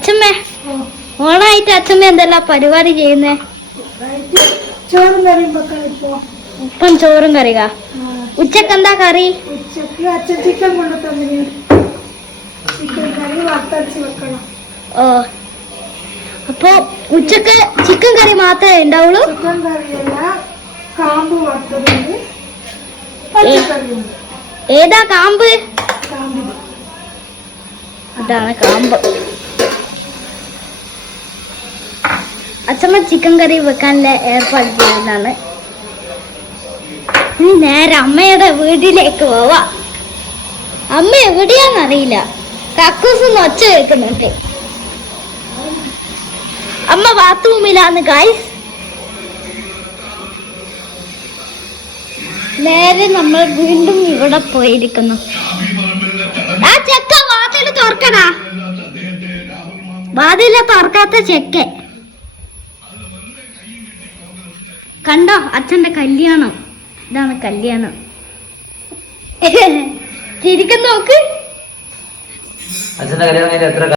അച്ഛമ്മ ഓണായിട്ട് അച്ഛമ്മ എന്തെല്ലാം പരിപാടി ചെയ്യുന്നേ? ചോറും കറിയും വെക്കണം. ഇപ്പം ചോറും കറിയാ. ഉച്ചക്ക് എന്താ കറി? ഉച്ചക്ക് അച്ഛൻ ചിക്കൻ കൊണ്ടുതന്നിന്. ചിക്കൻ കറി വറുത്തരച്ച് വെക്കണം. ഓ, അപ്പൊ ഉച്ചക്ക് ചിക്കൻ കറി മാത്രമേ ഉണ്ടാവുള്ളൂ? ചിക്കൻ കറിയല്ല, കാമ്പ് വറുത്തതുണ്ട്, പച്ചക്കറിയുണ്ട്. ഏതാ കാമ്പ്? കാമ്പ്. ഇതാണ് കാമ്പ്. അച്ഛമ്മ ചിക്കൻ കറി വെക്കാനുള്ള ഏർപ്പാട് ചെയ്യുന്നതാണ്. ഇനി നേരെ അമ്മയുടെ വീട്ടിലേക്ക് പോവാ. അമ്മ എവിടെയാന്നറിയില്ല. കക്കൂസിന്ന് ഒച്ച കേൾക്കുന്നുണ്ട്. അമ്മ ബാത്റൂമിലാന്ന് ഗായ്സ്. നേരെ നമ്മൾ വീണ്ടും ഇവിടെ പോയിരിക്കുന്നു. ആ ചെക്ക വാതില് തുറക്കടാ. വാതില് തുറക്കാത്ത ചെക്കൻ കണ്ടോ? അച്ഛന്റെ കല്യാണം. ഇതാണ് കല്യാണം. ചിരിക്കുന്ന നോക്ക്. അച്ഛന്റെ കല്യാണം